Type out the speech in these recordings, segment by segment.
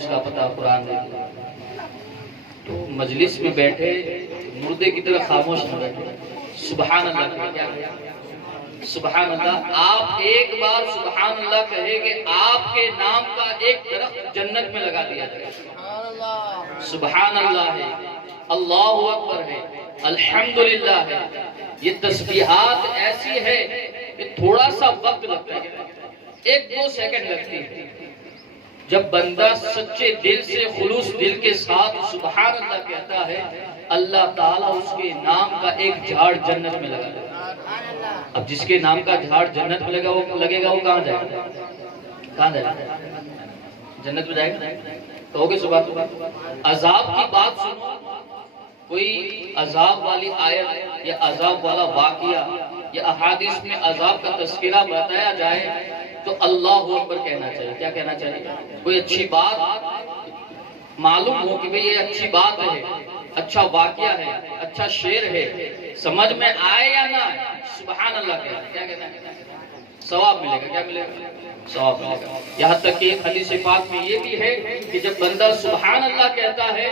اس کا پتہ قرآن دے دیا۔ تو مجلس میں بیٹھے مردے کی طرح خاموش نہ بیٹھے، سبحان اللہ کیا سبحان اللہ۔ آپ ایک بار سبحان اللہ کہے کہ آپ کے نام کا ایک درخت جنت میں لگا دیا جائے۔ سبحان اللہ ہے، اللہ اکبر ہے، الحمدللہ ہے۔ یہ تسبیحات ایسی ہے کہ تھوڑا سا وقت لگتا ہے، 1-2 سیکنڈ لگتی ہے۔ جب بندہ سچے دل سے خلوص دل کے ساتھ سبحان اللہ کہتا ہے، اللہ تعالیٰ اس کے نام کا ایک جھاڑ جنت میں لگا دیتا ہے۔ اب جس کے نام کا جھاڑ جنت میں لگے گا وہ کہاں جائے گا؟ کہاں جائے گا؟ جنت میں جائے گا؟ کہو گے صبح عذاب کی بات سنو، کوئی عذاب والی آیت یا عذاب والا واقعہ یا احادیث میں عذاب کا تذکرہ بتایا جائے تو اللہ اکبر کہنا چاہیے۔ کیا کہنا چاہیے؟ کوئی اچھی بات معلوم ہو کہ بھئی یہ اچھی بات ہے، اچھا واقعہ ہے، اچھا شعر ہے، سمجھ میں آئے یا نہ آئے، سبحان اللہ کیا کہنا ہے؟ ثواب ملے گا۔ کیا ملے گا؟ ثواب ملے گا۔ یہاں تک کہ حدیث پاک میں یہ بھی ہے کہ جب بندہ سبحان اللہ کہتا ہے،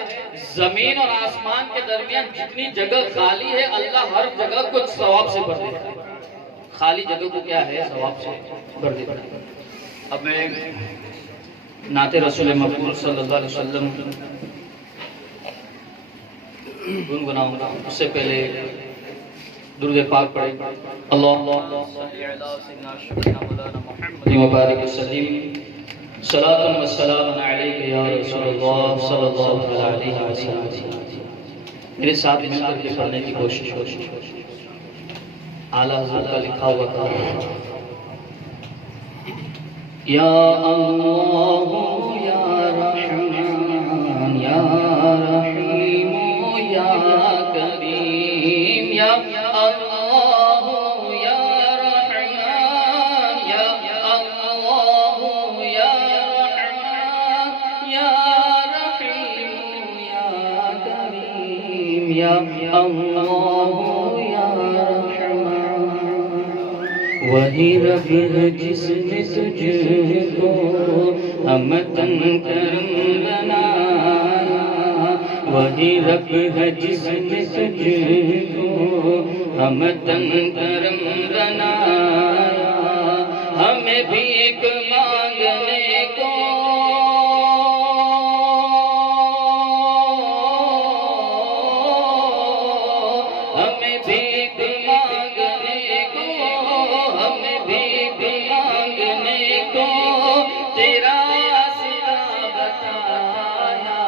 زمین اور آسمان کے درمیان جتنی جگہ خالی ہے اللہ ہر جگہ کو ثواب سے بھر دیتا ہے۔ خالی جگہ کو کیا ہے؟ ثواب سے بھر دیتا ہے۔ اب میں نعت رسول مقبول صلی اللہ علیہ وسلم گنگناؤں گا، اس سے پہلے درود پاک پڑھیں۔ اللہم صلی علی سیدنا شفیعنا مولانا محمد وبارک وسلم، صلاۃ و سلام علیک یا رسول اللہ صلی اللہ علیہ وسلم۔ میرے ساتھ مل کر کے پڑھنے کی کوشش ہو۔ اعلیٰ حضرت کا لکھا ہوا تھا، یا اللہ یا رحمان یا رحیم یا کریم، یا اللہ یا رحمان یا اللہ یا رحمان یا رحیم یا کریم، یا اللہ یا رحمان۔ وہی رب ہے جس نے تجھ کو ہمتن کرم بنایا، وہی رب ہے جس نے تجھ کو ہمتن کرم بنایا، ہمیں بھیک مانگنے کو ہمیں بھیک مانگنے کو ہمیں بھیک مانگنے کو تیرا سلا بتایا،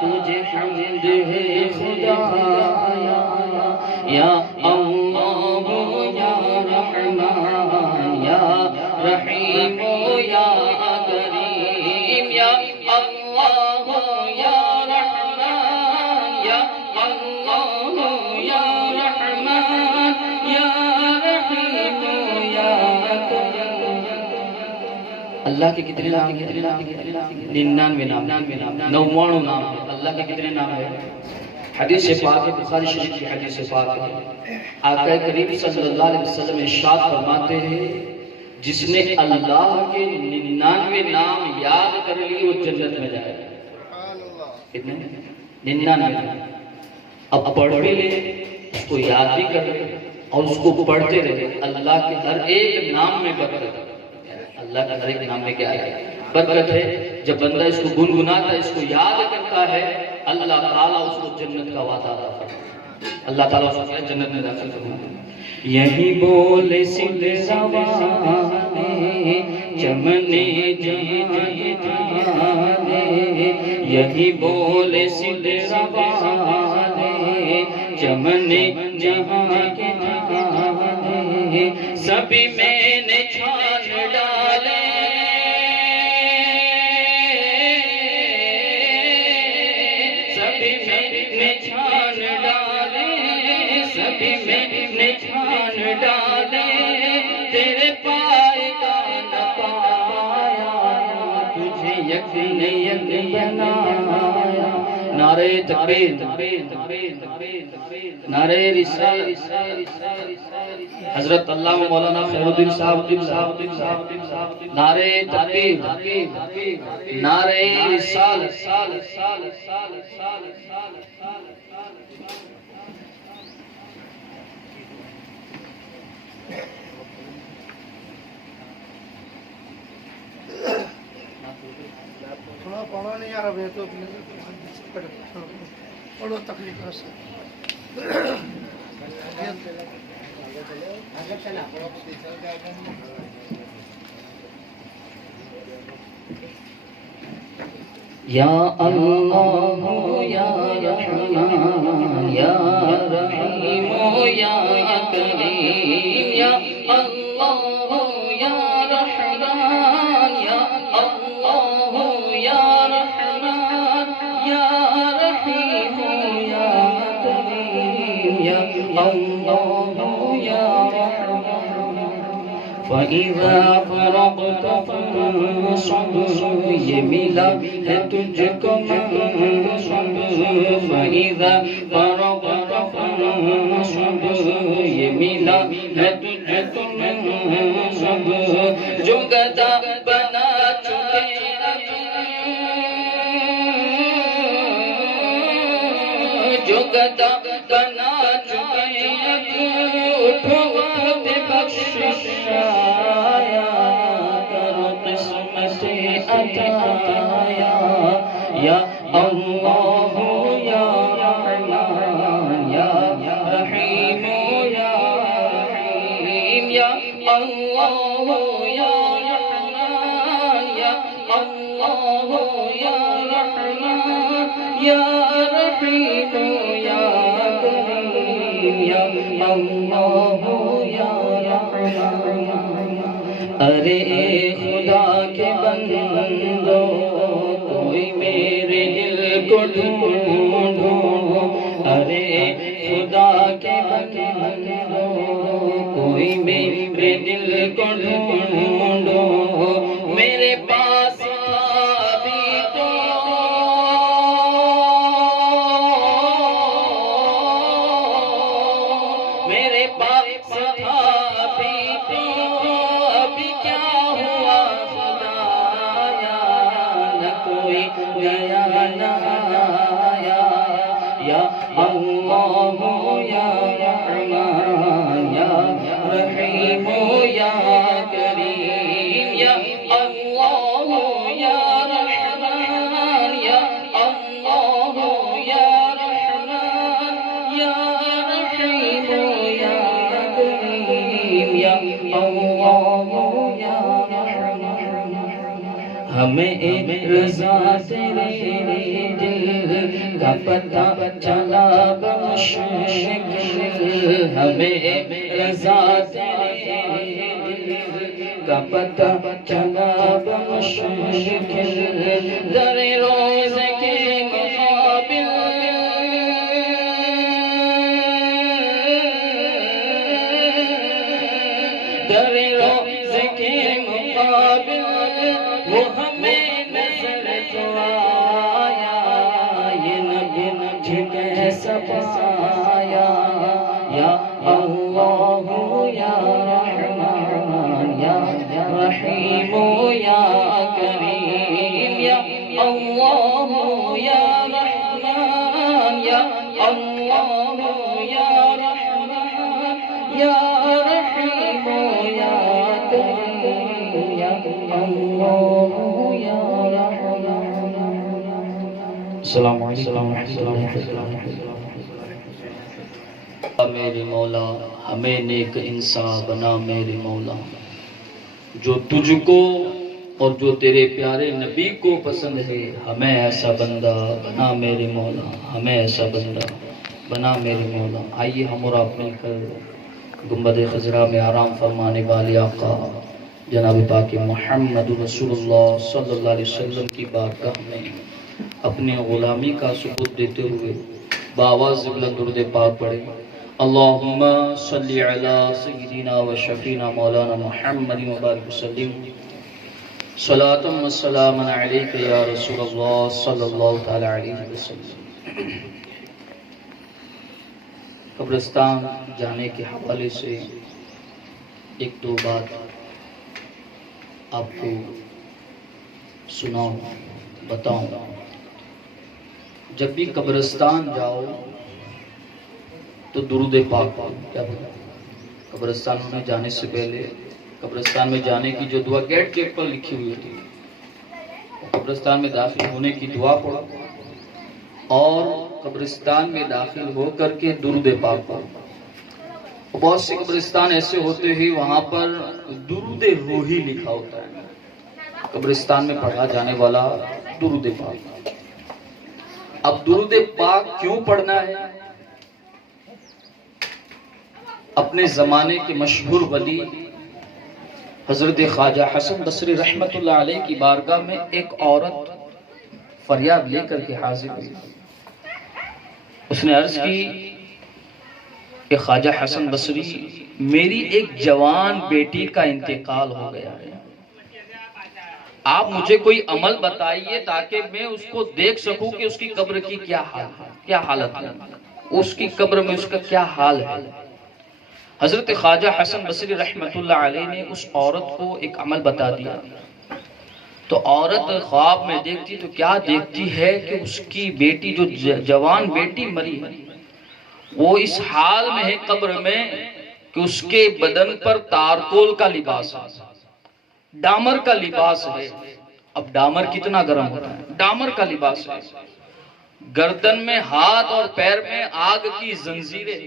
تجھے حمد ہے خدایا، یا اللہ یا رحمان یا رحیم یا کریم، یا اللہ یا رحمان یا اللہ یا رحمان یا رحیم یا کریم۔ اللہ کے کتنے نام ہیں؟ 99 نام، 99 نام ہیں۔ اللہ کے کتنے نام ہیں؟ حدیث پاک ہے، بخاری شریف کی حدیث پاک ہے، آقا کریم صلی اللہ علیہ وسلم ارشاد فرماتے ہیں، جس نے اللہ کے 99 نام یاد کر لی وہ جنت میں جائے گا۔ کتنے؟ 99 نام۔ اب پڑھ بھی لے، اس کو یاد بھی کر لے اور اس کو پڑھتے رہے، اللہ کے ہر ایک نام میں برکت ہے۔ اللہ کے ہر ایک نام میں کیا ہے؟ برکت ہے۔ جب بندہ اس کو گنگناتا ہے، اس کو یاد کرتا ہے، اللہ تعالیٰ اس کو جنت کا وعدہ عطا فرماتا ہے۔ اللہ تعالیٰ اس کو جنت میں داخل فرماتا ہے۔ یہی بول سل زبانے چمنے جہانے، یہی بول سل زبانے چمنے جہاں کے جہانے، سبھی میں نے چھان ڈالے، سبھی میں نے چھان ڈالے، سبھی میں نے چھان ڈالے، تیرے پائے کا نہ پایا، تجھے نے یک بنایا نعرہ تکبیر نعرہ رسالت حضرت علامہ مولانا خیر الدین صاحب نعرہ تکبیر نعرہ رسالت تھوڑا پڑھا نہیں یار اب تو پڑھو تکلیف سے یا اللہ یا رحمان یا رحیم یا کریم یا اللہ یا رحمان یا اللہ یا رحمان یا رحیم یا کریم یا اللہ یا رحمان فَإِذَا فَرَغْتَ فَانصَبْ یہ ملا ہے تجھ کو منصب فَإِذَا فَرَغْتَ فَانصَبْ یہ ملا ہے تجھ کو منصب جو گدا بنا چکے جو گدا بنا چکے اٹھو بخشش آیا کرو قسمت عطایا یا اللہ یا رحمان یا رحیم یا رحیم یا اللہ یا رحمان یا اللہ یا رحمان یا رحیم یا کریم یا اللہ یا رحمان ارے خدا کے بندو کوئی میرے دل کو ڈھونڈو ارے خدا کے بندو کوئی میرے دل کو ڈھونڈو میرے پاس ابھی تو میرے پاس ابھی تو ابھی کیا ہوا خدایا نہ کوئی نیا نہ آیا یا اللہ یا رحمان یا رحیم یا کریم یا اللہ یا رحمان یا اللہ یا رحمان یا رحیم یا کریم یا اللہ یا رحمان ہمیں رضا تیرے دل کا پتہ چلا بمشکل ہمیں رضا تیرے دل کا پتہ چلا بمشکل در روز کے مقابل در روز کے مقابل وہ ہمیں نظر تو آیا یہ نبی کیسا پایا یا اللہ یا رحمان یا رحیم یا کریم یا اللہ یا رحمان یا اللہ یا رحمان یا رحیم یا کریم یا اللہ یا رحمان السلام علیکم میرے مولا ہمیں نیک انسان بنا میرے مولا جو تجھ کو اور جو تیرے پیارے نبی کو پسند ہے ہمیں ایسا بندہ بنا میرے مولا ہمیں ایسا بندہ بنا میرے مولا آئیے ہم اور آپ مل کر گنبد خضرا میں آرام فرمانے والے آقا جناب پاک محمد رسول اللہ صلی اللہ علیہ وسلم کی بارگاہ میں اپنے غلامی کا ثبوت دیتے ہوئے بآواز بلند درود پاک پڑھے اللہم صلی علی سیدنا و شفینا مولانا محمد مبارک وسلم صلاۃ و سلام علیک یا رسول اللہ صلی اللہ تعالی علیہ وسلم۔ قبرستان جانے کے حوالے سے ایک دو بات آپ کو سناؤں بتاؤں۔ جب بھی قبرستان جاؤ تو درود پاک پڑھو۔ کیا بولے؟ قبرستان میں جانے سے پہلے قبرستان میں جانے کی جو دعا گیٹ کے پر لکھی ہوئی ہوتی ہے، قبرستان میں داخل ہونے کی دعا پڑھو اور قبرستان میں داخل ہو کر کے درود پاک پڑھو۔ بہت سے قبرستان ایسے ہوتے ہیں وہاں پر درود روحی لکھا ہوتا ہے، قبرستان میں پڑھا جانے والا درود پاک۔ اب درود پاک کیوں پڑھنا ہے؟ اپنے زمانے کے مشہور ولی حضرت خواجہ حسن بصری رحمت اللہ علیہ کی بارگاہ میں ایک عورت فریاد لے کر کے حاضر ہوئی۔ اس نے عرض کی کہ خواجہ حسن بصری، میری ایک جوان بیٹی کا انتقال ہو گیا ہے، آپ مجھے کوئی عمل بتائیے تاکہ میں اس کو دیکھ سکوں کہ اس کی قبر کی کیا حالت ہے، اس کی قبر میں اس کا کیا حال ہے۔ حضرت خواجہ حسن بصری رحمت اللہ علیہ نے اس عورت کو ایک عمل بتا دیا۔ تو عورت خواب میں دیکھتی تو کیا دیکھتی ہے کہ اس کی بیٹی، جو جوان بیٹی مری ہے، وہ اس حال میں ہے قبر میں کہ اس کے بدن پر تارکول کا لباس ہے، ڈامر کا لباس ہے۔ اب ڈامر کتنا گرم ہوتا ہے، ڈامر کا لباس ہے، گردن میں، ہاتھ اور پیر میں آگ کی زنجیریں۔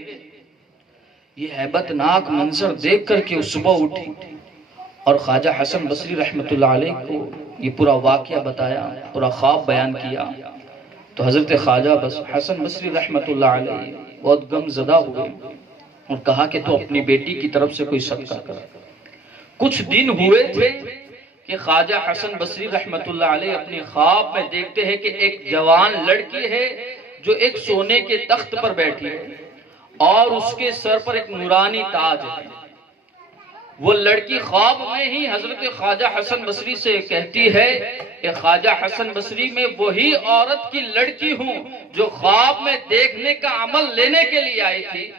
یہ ہیبت ناک منظر دیکھ کر کے صبح اٹھی اور خواجہ حسن بصری رحمت اللہ علیہ کو یہ پورا واقعہ بتایا، پورا خواب بیان کیا۔ تو حضرت خواجہ حسن بصری رحمت اللہ علیہ بہت غم زدہ ہوئے اور کہا کہ تو اپنی بیٹی کی طرف سے کوئی صدقہ کر۔ کچھ دن ہوئے تھے کہ خواجہ حسن بصری رحمت اللہ علیہ اپنے خواب میں دیکھتے ہیں کہ ایک جوان لڑکی ہے جو ایک سونے کے تخت پر بیٹھی ہے اور اس کے سر پر ایک نورانی تاج ہے۔ وہ لڑکی خواب میں ہی حضرت خواجہ حسن بصری سے کہتی ہے کہ خواجہ حسن بصری، میں وہی عورت کی لڑکی ہوں جو خواب میں دیکھنے کا عمل لینے کے لیے آئی تھی۔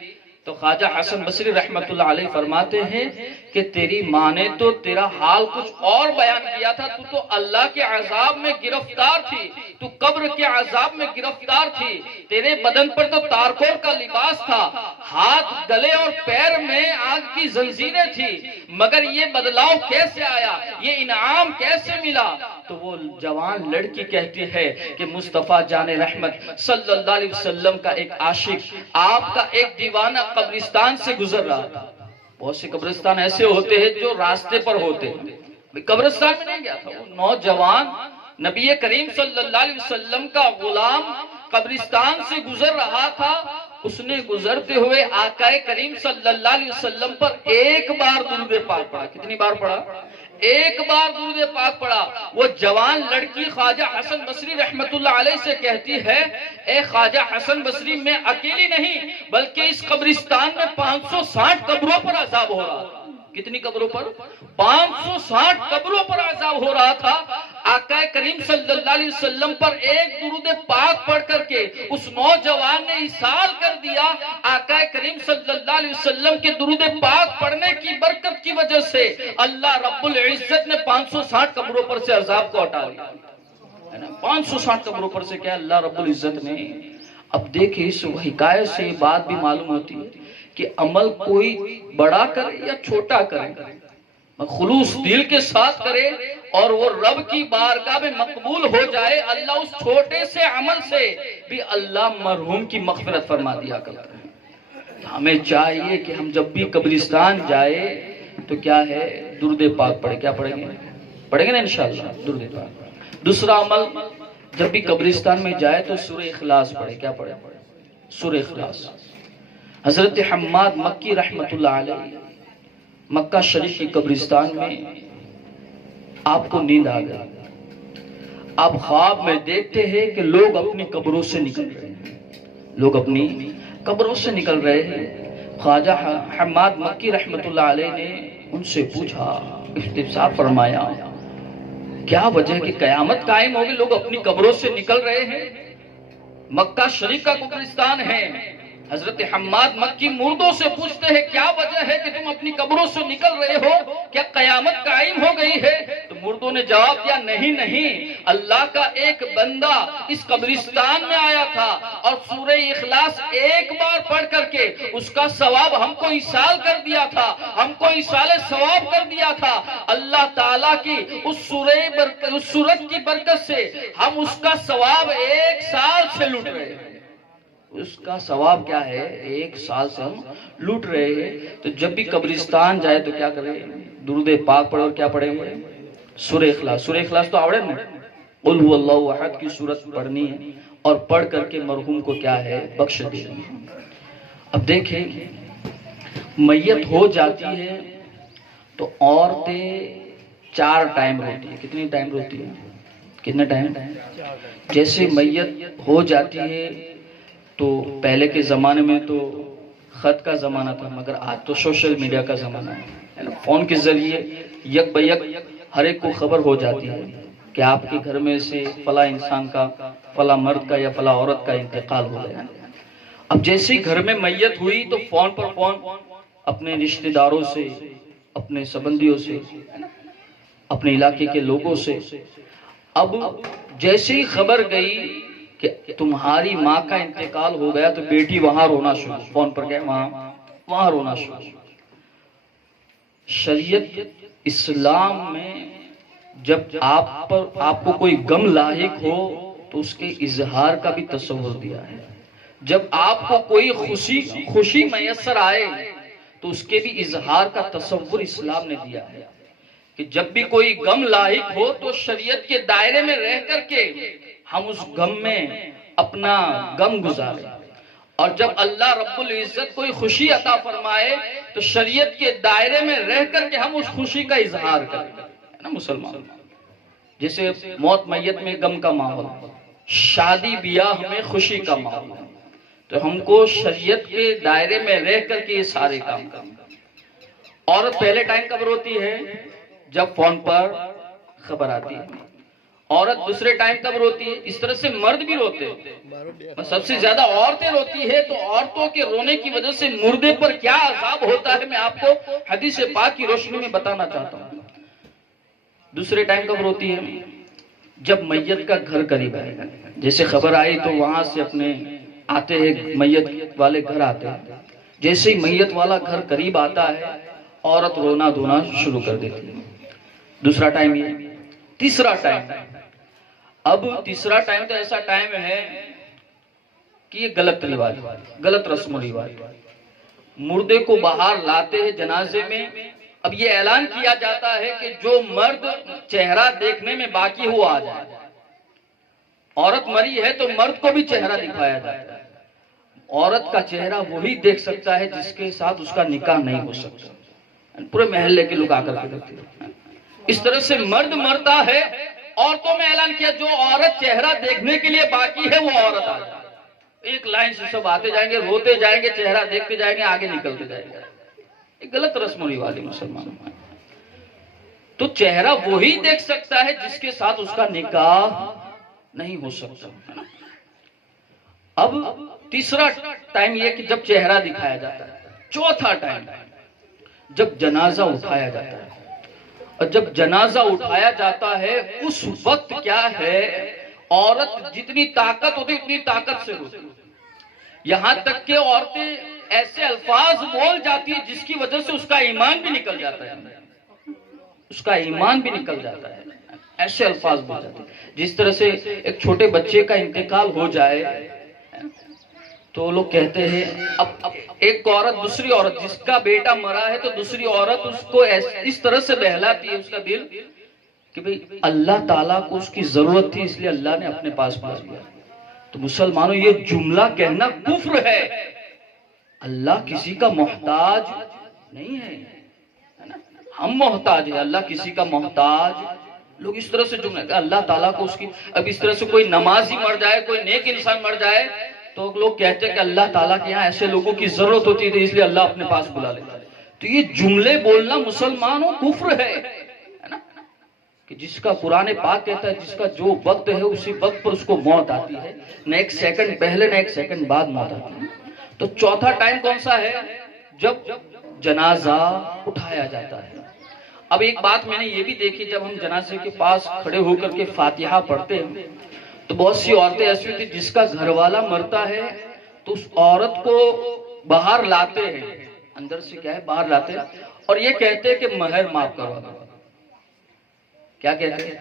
تو خواجہ حسن بصری رحمت اللہ علیہ فرماتے ہیں کہ تیری ماں نے تو تیرا حال کچھ اور بیان کیا تھا، تو اللہ کے عذاب میں گرفتار تھی، تو قبر کے عذاب میں گرفتار تھی، تیرے بدن پر تو تارکول کا لباس تھا، ہاتھ گلے اور پیر میں آگ کی زنجیریں تھی، مگر یہ بدلاؤ کیسے آیا، یہ انعام کیسے ملا؟ تو وہ جوان لڑکی کہتی ہے کہ مصطفیٰ جان رحمت صلی اللہ علیہ وسلم کا ایک عاشق، آپ کا ایک دیوانہ قبرستان سے گزر رہا تھا۔ بہت سے قبرستان ایسے ہوتے ہیں جو راستے پر ہوتے ہیں، قبرستان میں نہیں گیا تھا، وہ نوجوان نبی کریم صلی اللہ علیہ وسلم کا غلام قبرستان سے گزر رہا تھا۔ اس نے گزرتے ہوئے آقا کریم صلی اللہ علیہ وسلم پر ایک بار درود پاک پڑھا۔ کتنی بار پڑھا؟ ایک بار درود پاک پڑھا۔ وہ جوان لڑکی خواجہ حسن بصری رحمت اللہ علیہ سے کہتی ہے، اے خواجہ حسن بصری، میں اکیلی نہیں بلکہ اس قبرستان میں 560 قبروں پر عذاب ہو رہا تھا۔ کتنی قبروں پر؟ 560 قبروں پر عذاب ہو رہا تھا۔ آقا کریم صلی اللہ علیہ وسلم پر ایک درود پاک پڑھ کر کے اس نوجوان نے احسان کر دیا، آقا کریم صلی اللہ علیہ وسلم کے درود پاک پڑھنے کی برکت کی وجہ سے اللہ رب العزت نے 560 قبروں پر سے عذاب کو ہٹا دیا۔ 560 قبروں پر سے کیا اللہ رب العزت نے۔ اب دیکھیں اس حکایت سے یہ بات بھی معلوم ہوتی ہے کہ عمل کوئی بڑا کرے یا چھوٹا کرے، خلوص دل کے ساتھ کرے اور وہ رب کی بارگاہ میں مقبول ہو جائے، اللہ اس چھوٹے سے عمل سے بھی اللہ مرحوم کی مغفرت فرما دیا کرتا ہے۔ ہمیں چاہیے کہ ہم جب بھی قبرستان جائے تو کیا ہے، درود پاک پڑھیں۔ کیا پڑھیں گے؟ پڑھیں گے نا انشاءاللہ درود پاک۔ دوسرا عمل، جب بھی قبرستان میں جائے تو سورہ اخلاص پڑھیں۔ کیا پڑھیں؟ سورہ اخلاص۔ حضرت حماد مکی رحمت اللہ علیہ مکہ شریف کی قبرستان میں آپ کو نیند آ گئی، آپ خواب میں دیکھتے ہیں کہ لوگ اپنی قبروں سے نکل رہے ہیں، لوگ اپنی قبروں سے نکل رہے ہیں۔ خواجہ حماد مکی رحمت اللہ علیہ نے ان سے پوچھا، استفسار فرمایا کیا وجہ ہے کہ قیامت قائم ہوگی، لوگ اپنی قبروں سے نکل رہے ہیں؟ مکہ شریف کا قبرستان ہے، حضرت حماد مکی مردوں سے پوچھتے ہیں کیا وجہ ہے کہ تم اپنی قبروں سے نکل رہے ہو، کیا قیامت قائم ہو گئی ہے؟ تو مردوں نے جواب دیا نہیں نہیں، اللہ کا ایک بندہ اس قبرستان میں آیا تھا اور سورہ اخلاص ایک بار پڑھ کر کے اس کا ثواب ہم کو ایصال کر دیا تھا، ہم کو ایصال ثواب کر دیا تھا۔ اللہ تعالیٰ کی اس سورت کی برکت سے ہم اس کا ثواب 1 سال سے لوٹ رہے ہیں۔ اس کا ثواب کیا ہے؟ 1 سال سے ہم لوٹ رہے ہیں۔ تو جب بھی قبرستان جائے تو کیا کریں؟ درود پاک پڑھو اور کیا پڑھیں گے؟ سورہ اخلاص۔ سورہ اخلاص تو آوڑے نا، قل هو اللہ احد کی سورت پڑھنی ہے اور پڑھ کر کے مرحوم کو کیا ہے؟ بخش دینی ہے۔ اب دیکھیں میت ہو جاتی ہے تو عورتیں 4 ٹائم روتی ہیں۔ کتنی ٹائم روتی ہیں؟ کتنے ٹائم؟ جیسے میت ہو جاتی ہے تو پہلے کے زمانے میں تو خط کا زمانہ تھا، مگر آج تو سوشل میڈیا کا زمانہ ہے۔ فون کے ذریعے یک بیک ہر ایک کو خبر ہو جاتی ہے کہ آپ کے گھر میں سے فلاں انسان کا، فلاں مرد کا یا فلاں عورت کا انتقال ہو گیا۔ اب جیسے گھر میں میت ہوئی تو فون پر فون اپنے رشتہ داروں سے، اپنے سبندیوں سے، اپنے علاقے کے لوگوں سے، اب جیسے ہی خبر گئی کہ تمہاری ماں کا انتقال ہو گیا تو بیٹی وہاں رونا شروع، فون پر گئے وہاں رونا شروع۔ شریعت اسلام میں جب آپ کو کوئی غم لاحق ہو تو اس کے اظہار کا بھی تصور دیا ہے۔ جب آپ کو کوئی خوشی میسر آئے تو اس کے بھی اظہار کا تصور اسلام نے دیا ہے کہ جب بھی کوئی غم لاحق ہو تو شریعت کے دائرے میں رہ کر کے ہم اس غم میں اپنا غم گزارے، اور جب اللہ رب العزت کوئی خوشی عطا فرمائے تو شریعت کے دائرے میں رہ کر کے ہم اس خوشی کا اظہار کریں، ہے نا مسلمان؟ جیسے موت میت میں غم کا ماحول، شادی بیاہ میں خوشی کا ماحول، تو ہم کو شریعت کے دائرے میں رہ کر کے یہ سارے کام کریں۔ عورت پہلے ٹائم کب روتی ہے؟ جب فون پر خبر آتی ہے۔ عورت دوسرے ٹائم کب روتی ہے؟ اس طرح سے مرد بھی روتے ہیں، سب سے زیادہ عورتیں روتی ہے۔ تو عورتوں کے رونے کی وجہ سے مردے پر کیا عذاب ہوتا ہے میں آپ کو حدیث پاک کی روشنی میں بتانا چاہتا ہوں۔ دوسرے ٹائم کب روتی ہے؟ جب میت کا گھر قریب آئے گا، جیسے خبر آئی تو وہاں سے اپنے آتے ہیں، میت والے گھر آتے ہیں، جیسے ہی میت والا گھر قریب آتا ہے عورت رونا دھونا شروع کر دیتی ہے۔ دوسرا ٹائم یہ۔ تیسرا ٹائم، اب تیسرا ٹائم تو ایسا ٹائم ہے کہ یہ غلط رواج، غلط رسم و رواج، مردے کو باہر لاتے ہیں جنازے میں۔ اب یہ اعلان کیا جاتا ہے کہ جو مرد چہرہ دیکھنے میں باقی ہو آ جائے۔ عورت مری ہے تو مرد کو بھی چہرہ دکھایا جاتا ہے۔ عورت کا چہرہ وہی دیکھ سکتا ہے جس کے ساتھ اس کا نکاح نہیں ہو سکتا۔ پورے محلے کے لوگ آ کر کے دیکھتے ہیں۔ اس طرح سے مرد مرتا ہے، عورتوں میں اعلان کیا جو عورت چہرہ دیکھنے کے لیے باقی ہے وہ عورت آ جائے۔ ایک لائن سے سب آتے جائیں گے، روتے جائیں گے، چہرہ دیکھتے جائیں گے، آگے نکلتے جائیں گے۔ ایک غلط رسم و رواج ہے مسلمانوں میں۔ تو چہرہ وہی دیکھ سکتا ہے جس کے ساتھ اس کا نکاح نہیں ہو سکتا۔ اب تیسرا ٹائم یہ کہ جب چہرہ دکھایا جاتا ہے۔ چوتھا ٹائم جب جنازہ اٹھایا جاتا ہے، اور جب جنازہ اٹھایا جاتا ہے اس وقت کیا ہے، عورت جتنی طاقت ہوتی اتنی طاقت سے روتی، یہاں تک کہ عورتیں ایسے الفاظ بول جاتی ہیں جس کی وجہ سے اس کا ایمان بھی نکل جاتا ہے، اس کا ایمان بھی نکل جاتا ہے۔ ایسے الفاظ بول جاتے ہیں جس طرح سے ایک چھوٹے بچے کا انتقال ہو جائے تو لوگ کہتے ہیں، اب ایک عورت دوسری عورت جس کا بیٹا مرا ہے تو دوسری عورت اس کو اس طرح سے بہلاتی ہے اس کا دل کہ بھئی اللہ تعالیٰ کو اس کی ضرورت تھی اس لیے اللہ نے اپنے پاس بلا لیا۔ تو مسلمانوں یہ جملہ کہنا کفر ہے۔ اللہ کسی کا محتاج نہیں ہے، ہم محتاج ہیں، اللہ کسی کا محتاج۔ لوگ اس طرح سے جملہ کہ اللہ تعالیٰ کو اس کی، اب اس طرح سے کوئی نمازی مر جائے، کوئی نیک انسان مر جائے تو لوگ کہتے ہیں کہ اللہ تعالیٰ کے یہاں ایسے لوگوں کی ضرورت ہوتی تھی اس لیے اللہ اپنے پاس بلا لیتا ہے۔ تو یہ جملے بولنا مسلمانوں کفر ہے نا، کہ جس کا قرآن پاک کہتا ہے جس کا جو وقت ہے اسی وقت پر اس کو موت آتی ہے، نہ ایک سیکنڈ پہلے نہ ایک سیکنڈ بعد موت آتی ہے۔ تو چوتھا ٹائم کون سا ہے؟ جب جنازہ اٹھایا جاتا ہے۔ اب ایک بات میں نے یہ بھی دیکھی، جب ہم جنازے کے پاس کھڑے ہو کر کے فاتحہ پڑھتے ہیں تو بہت سی عورتیں ایسی ہوتی جس کا گھر والا مرتا ہے تو اس عورت کو باہر لاتے ہیں، اندر سے کیا ہے باہر لاتے ہیں اور یہ کہتے ہیں کہ مہر معاف کروا دو۔ کیا کہتے ہیں؟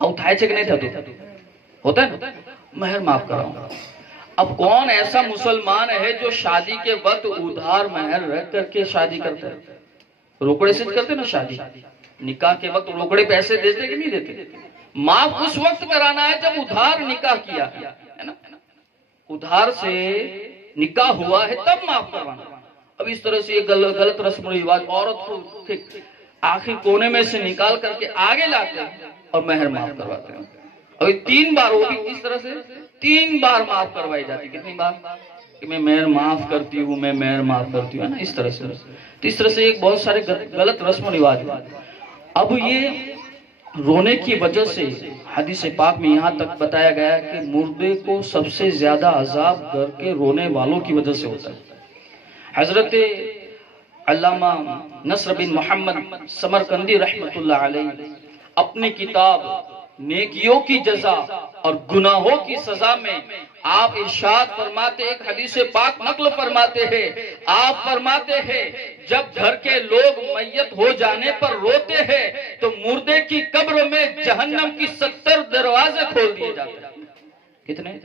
اٹھائے چک نہیں تھا تو ہوتا ہے نا، مہر معاف کراؤں۔ اب کون ایسا مسلمان ہے جو شادی کے وقت ادھار مہر رکھ کر کے شادی کرتا ہے؟ روکڑے سے کرتے نا شادی، نکاح کے وقت روکڑے پیسے دیتے کہ نہیں دیتے؟ معاف اس وقت کرانا ہے جب ادھار نکاح کیا ہے نا، ادھار سے نکاح ہوا ہے تب معاف کروانا۔ اب اس طرح سے یہ غلط رسم و رواج عورت کو آخر کونے میں سے نکال کر کے آگے لاتے ہیں اور مہر معاف کرواتے ہیں۔ ابھی 3 بار وہ بھی اس طرح سے 3 بار معاف کروائی جاتی، کتنی بار؟ کہ میں مہر معاف کرتی ہوں، میں مہر معاف کرتی ہوں، اس طرح سے۔ تو اس طرح سے ایک بہت سارے غلط رسم و رواج ہیں۔ اب یہ رونے کی وجہ سے حدیث پاک میں یہاں تک بتایا گیا ہے کہ مردے کو سب سے زیادہ عذاب گھر کے رونے والوں کی وجہ سے ہوتا ہے۔ حضرت علامہ نصر بن محمد سمرقندی رحمۃ اللہ علیہ اپنی کتاب نیکیوں کی جزا اور گناہوں کی سزا میں آپ ارشاد فرماتے، ایک حدیث پاک نقل فرماتے ہیں، آپ فرماتے ہیں جب گھر کے لوگ میت ہو جانے پر روتے ہیں تو مردے کی قبر میں جہنم کی 70 دروازے کھول دیے جاتے ہیں۔ کتنے؟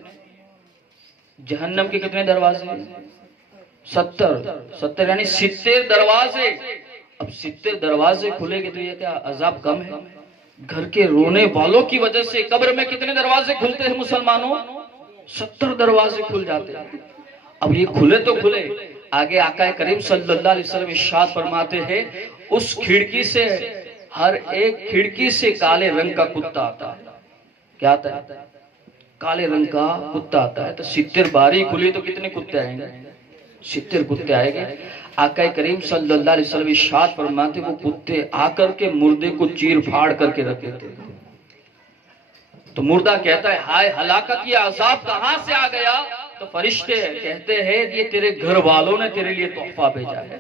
جہنم کے کتنے دروازے؟ 70 یعنی 70 دروازے۔ اب 70 دروازے کھلے گے تو یہ کیا عذاب کم ہے؟ گھر کے رونے والوں کی وجہ سے قبر میں کتنے دروازے کھلتے ہیں مسلمانوں؟ 70 دروازے کھل جاتے ہیں۔ اب یہ کھلے تو کھلے، آگے آقا کریم صلی اللہ علیہ وسلم ارشاد فرماتے ہیں اس کھڑکی سے، ہر ایک کھڑکی سے کالے رنگ کا کتا آتا ہے۔ کیا آتا ہے؟ کالے رنگ کا کتا آتا ہے۔ تو 70 باری کھلی تو کتنے کتے آئیں گے؟ 70 کتے آئے گے۔ آقا کریم صلی اللہ علیہ وسلم ارشاد فرماتے وہ کتے آ کر کے مردے کو چیر پھاڑ کر کے رکھ دیتے۔ تو مردہ کہتا ہے ہائے ہلاکت، یہ عذاب کہاں سے آ گیا؟ تو فرشتے کہتے ہیں یہ تیرے گھر والوں نے تیرے لیے تحفہ بھیجا ہے۔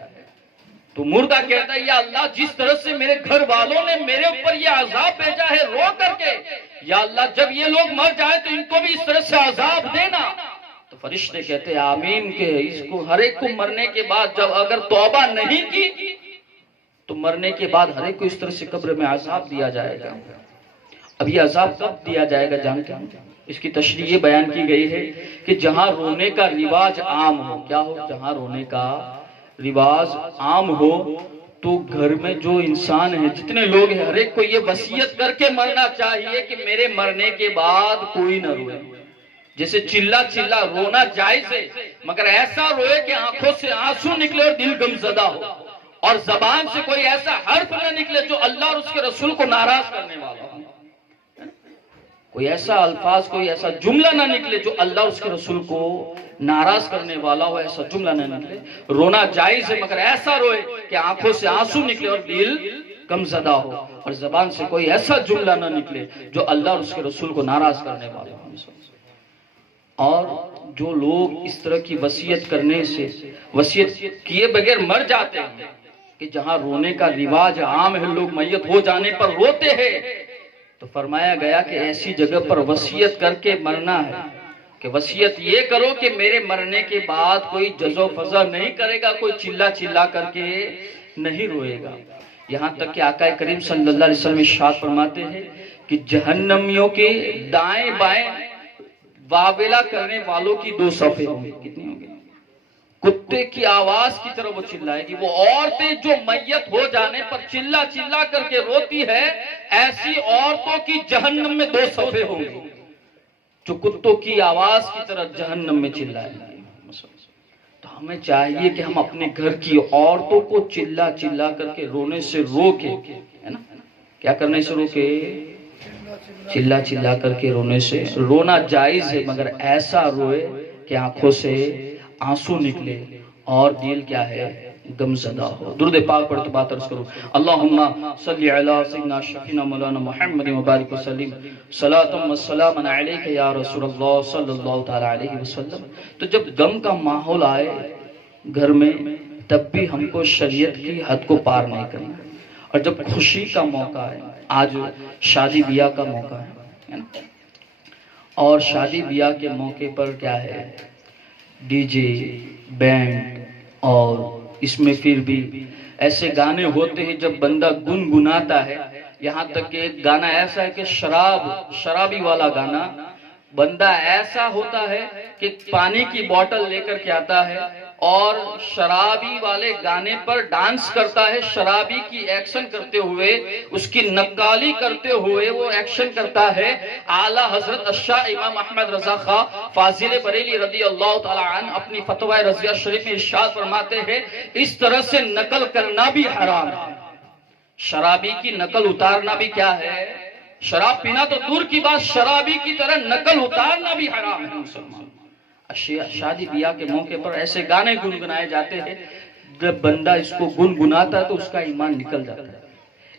تو مردہ کہتا ہے یا اللہ جس طرح سے میرے گھر والوں نے میرے اوپر یہ عذاب بھیجا ہے رو کر کے، یا اللہ جب یہ لوگ مر جائے تو ان کو بھی اس طرح سے عذاب دینا۔ تو فرشتے کہتے ہیں آمین، کہ اس کو ہر ایک کو مرنے کے بعد جب اگر توبہ نہیں کی تو مرنے کے بعد ہر ایک کو اس طرح سے قبر میں عذاب دیا جائے گا۔ اب یہ عذاب کب دیا جائے گا جانتے ہیں؟ اس کی تشریح یہ بیان کی گئی ہے کہ جہاں رونے کا رواج عام ہو، کیا ہو؟ جہاں رونے کا رواج عام ہو تو گھر میں جو انسان ہیں جتنے لوگ ہیں ہر ایک کو یہ وصیت کر کے مرنا چاہیے کہ میرے مرنے کے بعد کوئی نہ روئے۔ جیسے چلا چلا رونا جائز ہے مگر ایسا روئے کہ آنکھوں سے آنسو نکلے اور دل غمزدہ ہو، اور زبان سے کوئی ایسا حرف نہ نکلے جو اللہ اور اس کے رسول کو ناراض کرنے والا ہو، کوئی ایسا الفاظ کوئی ایسا جملہ نہ نکلے جو اللہ اس کے رسول کو ناراض کرنے والا ہو، ایسا جملہ نہ نکلے۔ رونا جائز ہے مگر ایسا روئے کہ آنکھوں سے آنسو نکلے اور دل غمزدہ ہو، اور زبان سے کوئی ایسا جملہ نہ نکلے جو اللہ اور اس کے رسول کو ناراض کرنے والا ہو۔ اور جو لوگ اس طرح کی وصیت کرنے سے، وصیت کیے بغیر مر جاتے ہیں کہ جہاں رونے کا رواج عام ہے، لوگ میت ہو جانے پر روتے ہیں، تو فرمایا گیا کہ ایسی جگہ پر وصیت کر کے مرنا ہے کہ وصیت یہ کرو کہ میرے مرنے کے بعد کوئی جزو فضا نہیں کرے گا، کوئی چلا چلا کر کے نہیں روئے گا۔ یہاں تک کہ آقا کریم صلی اللہ علیہ وسلم ارشاد فرماتے ہیں کہ جہنمیوں کے دائیں بائیں واویلا کرنے والوں کی 2 صفیں ہوں گے۔ کتنی ہوں گے؟ کتے کی آواز کی طرح وہ چلائے گی۔ وہ عورتیں جو میت ہو جانے پر چلا چلا کر کے روتی ہے، ایسی عورتوں کی جہنم میں 2 صفیں ہوں گی جو کتوں کی آواز کی طرح جہنم میں چلائیں گے۔ تو ہمیں چاہیے کہ ہم اپنے گھر کی عورتوں کو چلا چلا کر کے رونے سے روکیں، ہے نا؟ کیا کرنے سے روکے؟ چلا چلا کر کے رونے سے۔ رونا جائز ہے مگر ایسا روئے کہ آنکھوں سے آنسو نکلے اور دل کیا ہے؟ غم زدہ ہو. درود پاک پڑھ تو بات عرض کرو. اللہم صلی علی سیدنا شفینا مولانا محمد مبارک وسلم صلاۃ و سلام علیک یا رسول اللہ صلی اللہ تعالی علیہ وسلم. تو جب غم کا ماحول آئے گھر میں تب بھی ہم کو شریعت کی حد کو پار نہیں کرنا. اور جب خوشی کا موقع ہے، آج شادی بیاہ کا موقع ہے نا، اور شادی بیاہ کے موقع پر کیا ہے، ڈی جے بینڈ، اور اس میں پھر بھی ایسے گانے ہوتے ہیں جب بندہ گنگناتا ہے. یہاں تک کہ ایک گانا ایسا ہے کہ شرابی والا گانا، بندہ ایسا ہوتا ہے کہ پانی کی بوتل لے کر کے آتا ہے اور شرابی والے گانے پر ڈانس کرتا ہے. شرابی کی ایکشن کرتے ہوئے، اس کی نقالی کرتے ہوئے وہ ایکشن کرتا ہے. اعلیٰ حضرت الشاہ امام احمد رضا خاں فاضل بریلی رضی اللہ تعالی عنہ اپنی فتوی رضویہ شریف میں ارشاد فرماتے ہیں اس طرح سے نقل کرنا بھی حرام ہے. شرابی کی نقل اتارنا بھی کیا ہے، شراب پینا تو دور کی بات، شرابی کی طرح نقل اتارنا بھی حرام ہے. مسلمان شادی بیاہ کے موقع پر ایسے گانے گنگنائے جاتے ہیں، جب بندہ اس کو گنگناتا ہے تو اس کا ایمان نکل جاتا ہے.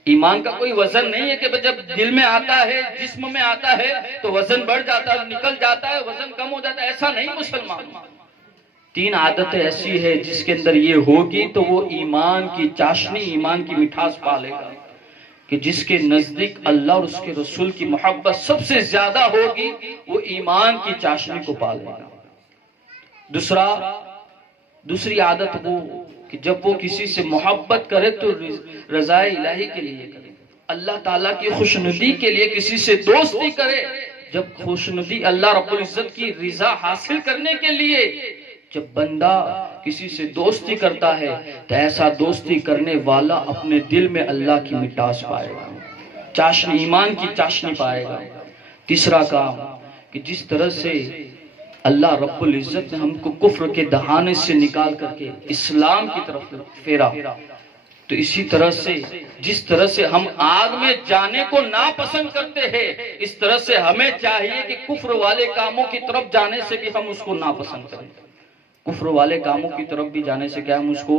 ایمان کا کوئی وزن نہیں ہے کہ جب دل میں آتا ہے، جسم میں آتا ہے تو وزن بڑھ جاتا ہے، نکل جاتا ہے، وزن کم ہو جاتا ہے. ایسا نہیں مسلمان. 3 عادتیں ایسی ہے جس کے اندر یہ ہوگی تو وہ ایمان کی چاشنی، ایمان کی مٹھاس پالے گا، کہ جس کے نزدیک اللہ اور اس کے رسول کی محبت سب سے زیادہ ہوگی وہ ایمان کی چاشنی کو پالے گا. دوسری عادت وہ کہ جب وہ کسی سے محبت کرے تو رضا الہی کے لیے کرے، اللہ تعالیٰ کی خوشنودی کے لیے کسی سے دوستی کرے. جب خوشنودی اللہ رب العزت کی رضا حاصل کرنے کے لیے جب بندہ کسی سے دوستی کرتا ہے تو ایسا دوستی کرنے والا اپنے دل میں اللہ کی مٹھاس پائے گا، چاشنی، ایمان کی چاشنی پائے گا. تیسرا کام کہ جس طرح سے اللہ رب العزت نے ہم کو کفر کے دہانے سے نکال کر کے اسلام کی طرف پھیرا، تو اسی طرح سے جس طرح سے ہم آگ میں جانے کو ناپسند کرتے ہیں، اس طرح سے ہمیں چاہیے کہ کفر والے کاموں کی طرف جانے سے بھی ہم اس کو ناپسند کریں. کفر والے کاموں کی طرف بھی جانے سے کیا ہم اس کو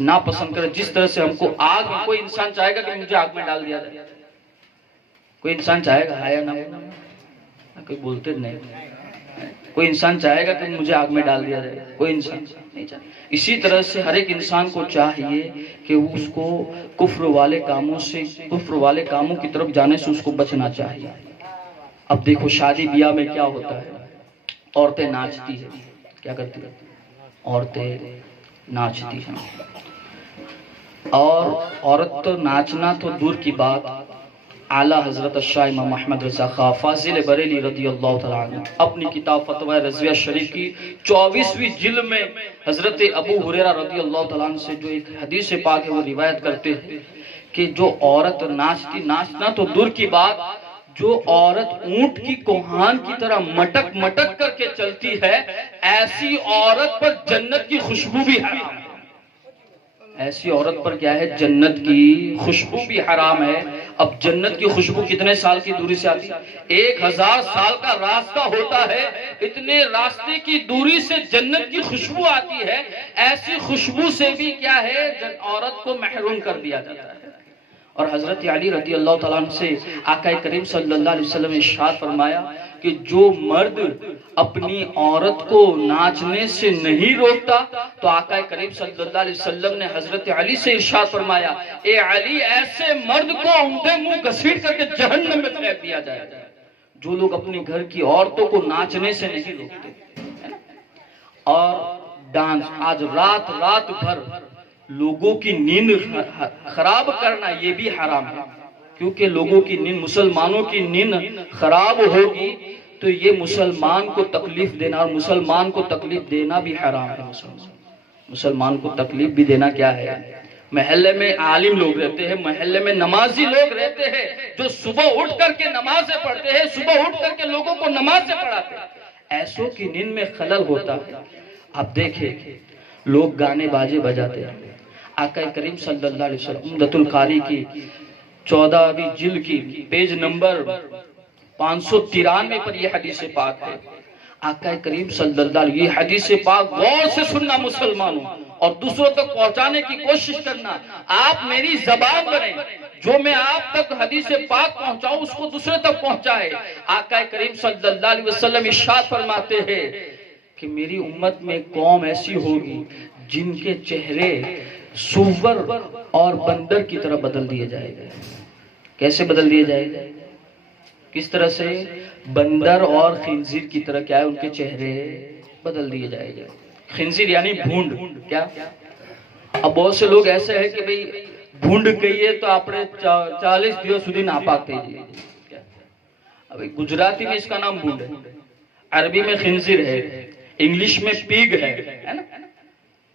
ناپسند کریں. جس طرح سے ہم کو آگ میں، کوئی انسان چاہے گا کہ مجھے آگ میں ڈال دیا جائے؟ کوئی انسان چاہے گا؟ ہے یا نہ؟ کوئی بولتے نہیں. کوئی انسان چاہے گا کہ مجھے آگ میں ڈال دیا جائے؟ کوئی انسان نہیں چاہے. اسی طرح سے ہر ایک انسان کو چاہیے کہ اس کو کفر والے کاموں کی طرف جانے سے اس کو بچنا چاہیے. اب دیکھو شادی بیاہ میں کیا ہوتا ہے، عورتیں ناچتی ہیں. کیا کرتی ہیں عورتیں؟ ناچتی ہیں. اور عورت تو ناچنا تو دور کی بات، اعلیٰ حضرت الشاہ امام احمد رضا خاں فاضل بریلی رضی اللہ تعالیٰ عنہ اپنی کتاب فتوی رضویہ شریف کی 24ویں جلد میں حضرت ابو ہریرہ رضی اللہ تعالیٰ عنہ سے جو ایک حدیث پاک ہے وہ روایت کرتے ہیں کہ جو عورت ناچتی، ناچنا تو دور کی بات، جو عورت اونٹ کی کوہان کی طرح مٹک مٹک کر کے چلتی ہے، ایسی عورت پر جنت کی خوشبو بھی حرام ہے. ایسی عورت پر کیا ہے؟ جنت کی خوشبو بھی حرام ہے. اب جنت کی خوشبو کتنے سال کی دوری سے آتی ہے؟ 1000 سال کا راستہ ہوتا ہے، اتنے راستے کی دوری سے جنت کی خوشبو آتی ہے. ایسی خوشبو سے بھی کیا ہے، عورت کو محروم کر دیا جاتا ہے. اور حضرت علی رضی اللہ تعالیٰ عنہ سے آقا کریم صلی اللہ علیہ وسلم نے ارشاد فرمایا کہ جو مرد اپنی عورت کو ناچنے سے نہیں روکتا تو آقا کریم صلی اللہ علیہ وسلم نے حضرت علی سے ارشاد فرمایا، اے علی ایسے مرد کو اونٹے منہ گھسیٹ کر کے جہنم میں پھینک دیا جائے. جو لوگ اپنے گھر کی عورتوں کو ناچنے سے نہیں روکتے. اور ڈانس، آج رات بھر لوگوں کی نیند خراب کرنا یہ بھی حرام ہے، کیونکہ لوگوں کی نیند، مسلمانوں کی نیند خراب ہوگی تو یہ مسلمان کو تکلیف دینا، اور مسلمان کو تکلیف دینا بھی حرام ہے. مسلمان کو تکلیف بھی دینا کیا ہے. محلے میں عالم لوگ رہتے ہیں، محلے میں نمازی لوگ رہتے ہیں جو صبح اٹھ کر کے نمازیں پڑھتے ہیں، صبح اٹھ کر کے لوگوں کو نمازیں پڑھاتے ہیں، ایسوں کی نیند میں خلل ہوتا ہے. اب دیکھیں لوگ گانے باجے بجاتے ہیں. آقا کریم صلی اللہ علیہ وسلم عمدۃ القاری کی 14ویں جلد کی پیج نمبر 593 پر یہ حدیث پاک ہے. آقا کریم صلی اللہ علیہ وسلم، یہ حدیث پاک غور سے سننا مسلمانوں، اور دوسروں تک پہنچانے کی کوشش کرنا. آپ میری زبان بنیں، جو میں آپ تک حدیث پاک پہنچاؤں اس کو دوسرے تک پہنچائے. آقا کریم صلی اللہ علیہ وسلم ارشاد فرماتے ہیں کہ میری امت میں قوم ایسی ہوگی جن کے چہرے سور اور بندر کی طرح بدل دیے جائے گا. کیسے بدل دیے جائے گا؟ کس طرح سے؟ بندر اور خنزیر کی طرح کیا ہے ان کے چہرے بدل دیے جائے گا. خنزیر یعنی بھونڈ. کیا؟ اب بہت سے لوگ ایسے ہیں کہ بھئی بھونڈ کہیے تو آپ نے 40 دیو سدی ناپاک تھے. اب گجراتی میں اس کا نام بھونڈ ہے، عربی میں خنزیر ہے، انگلش میں پیگ ہے نا.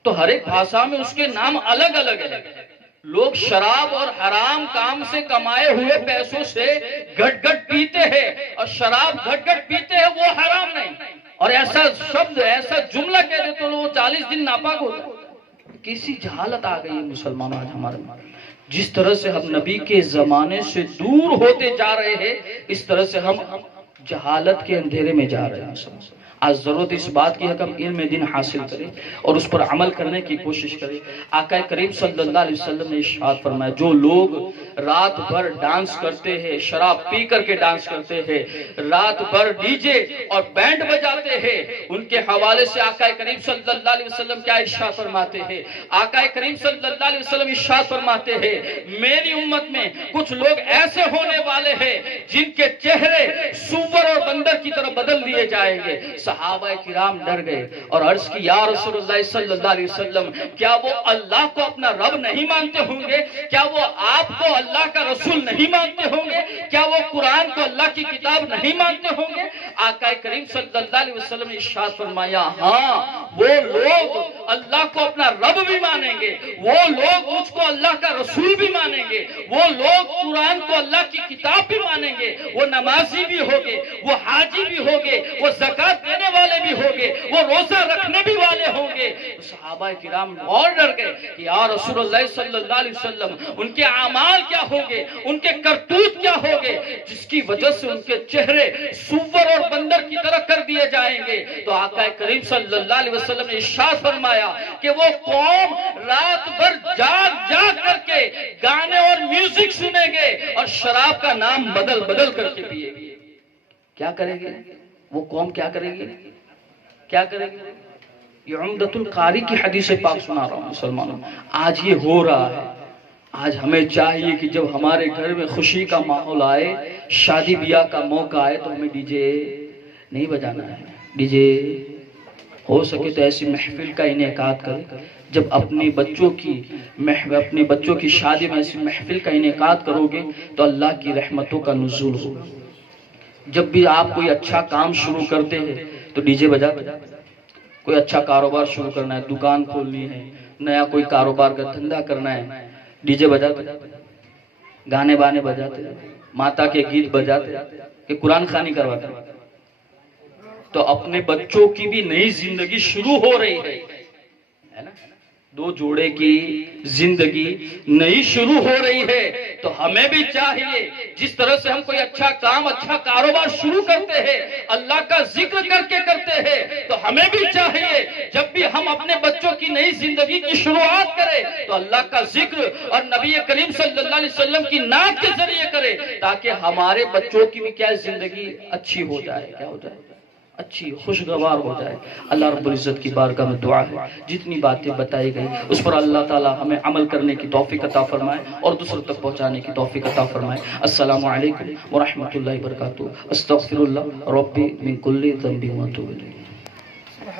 تو ہر ایک بھاشا میں اس کے نام الگ الگ ہے. لوگ شراب اور حرام کام سے کمائے ہوئے پیسوں سے گھٹ گھٹ پیتے ہیں، اور شراب گھٹ گھٹ پیتے ہیں وہ حرام نہیں، اور ایسا شبد ایسا جملہ کہہ دے تو وہ 40 دن ناپاک ہوتا ہے. کیسی جہالت آ گئی ہے مسلمانوں آج ہمارے. جس طرح سے ہم نبی کے زمانے سے دور ہوتے جا رہے ہیں، اس طرح سے ہم جہالت کے اندھیرے میں جا رہے ہیں. آج ضرورت اس بات کی ہے کہ ہم علم دین حاصل کریں اور اس پر عمل کرنے کی کوشش کریں. آقا کریم صلی اللہ علیہ وسلم نے ارشاد فرمایا جو لوگ رات بھر ڈانس کرتے ہیں، شراب پی کر کے ڈانس کرتے ہیں، رات بھر ڈی جے اور بینڈ بجاتے ہیں، ان کے حوالے سے آقا کریم صلی اللہ علیہ وسلم کیا ارشاد فرماتے ہیں؟ آقا کریم صلی اللہ علیہ وسلم ارشاد فرماتے ہیں میری امت میں کچھ لوگ ایسے ہونے والے ہیں جن کے چہرے سور اور بندر کی طرح بدل دیے جائیں گے. صحابہ کرام ڈر گئے اور عرض کی یا رسول اللہ صلی اللہ علیہ وسلم کیا وہ اللہ کو اپنا رب نہیں مانتے ہوں گے؟ کیا وہ آپ کو اللہ کا رسول نہیں مانتے ہوں گے؟ کیا وہ قرآن کو اللہ کی کتاب نہیں مانتے ہوں گے؟ آقا کریم صلی اللہ علیہ وسلم نے ارشاد فرمایا ہاں وہ لوگ اللہ کو اپنا رب بھی مانیں گے، وہ لوگ مجھ کو اللہ کا رسول بھی مانیں گے، وہ لوگ قرآن کو اللہ کی کتاب بھی مانیں گے، وہ نمازی بھی ہوگے، وہ حاجی بھی ہوگے، وہ زکات دینے والے بھی ہوں گے، وہ روزہ رکھنے بھی والے ہوں گے. صحابہ کرام اور ڈر گئے کہ یا رسول اللہ صلی اللہ علیہ وسلم ان کے اعمال کیا ہوں گے، ان کے کرتوت کیا ہوں گے جس کی وجہ سے ان کے چہرے سور اور بندر کی طرح کر دیے جائیں گے. تو آقا کریم صلی اللہ علیہ وسلم نے ارشاد فرمایا کہ وہ قوم رات بھر جاگ جاگ کر کے گانے اور میوزک سنیں گے اور شراب کا نام بدل بدل کر کے پیے گی. کیا کرے گی وہ قوم؟ کیا کرے گی؟ کیا کرے گی؟ یہ عمدۃ القاری کی حدیث پاک سنا رہا ہوں مسلمانوں. آج یہ ہو رہا ہے. آج ہمیں چاہیے کہ جب ہمارے گھر میں خوشی کا ماحول آئے، شادی بیاہ کا موقع آئے تو ہمیں ڈی جے نہیں بجانا ہے. ڈی جے ہو سکے تو ایسی محفل کا انعقاد کرے. جب اپنے بچوں کی شادی میں ایسی محفل کا انعقاد کرو گے تو اللہ کی رحمتوں کا نزول ہوگا. جب بھی آپ کوئی اچھا کام شروع کرتے ہیں تو ڈی جے بجاتے ہیں. کوئی اچھا کاروبار شروع کرنا ہے، دکان کھولنی ہے، نیا کوئی کاروبار کا دھندا کرنا ہے، ڈی جے بجاتے ہیں، گانے بانے بجاتے ہیں، ماتا کے گیت بجاتے ہیں کہ قرآن خوانی کرواتے ہیں. تو اپنے بچوں کی بھی نئی زندگی شروع ہو رہی ہے نا. دو جوڑے کی زندگی نئی شروع ہو رہی ہے تو ہمیں بھی چاہیے جس طرح سے ہم کوئی اچھا کام اچھا کاروبار شروع کرتے ہیں اللہ کا ذکر کر کے کرتے ہیں تو ہمیں بھی چاہیے جب بھی ہم اپنے بچوں کی نئی زندگی کی شروعات کریں تو اللہ کا ذکر اور نبی کریم صلی اللہ علیہ وسلم کی نعت کے ذریعے کریں تاکہ ہمارے بچوں کی بھی کیا زندگی اچھی ہو جائے، کیا ہو جائے، اچھی خوشگوار ہو جائے. اللہ رب العزت کی بارگاہ میں دعا ہے جتنی باتیں بتائی گئی اس پر اللہ تعالی ہمیں عمل کرنے کی توفیق عطا فرمائے اور دوسروں تک پہنچانے کی توفیق عطا فرمائے. السلام علیکم ورحمۃ اللہ وبرکاتہ. استغفر اللہ ربی من کل ذنب واتوب الیہ.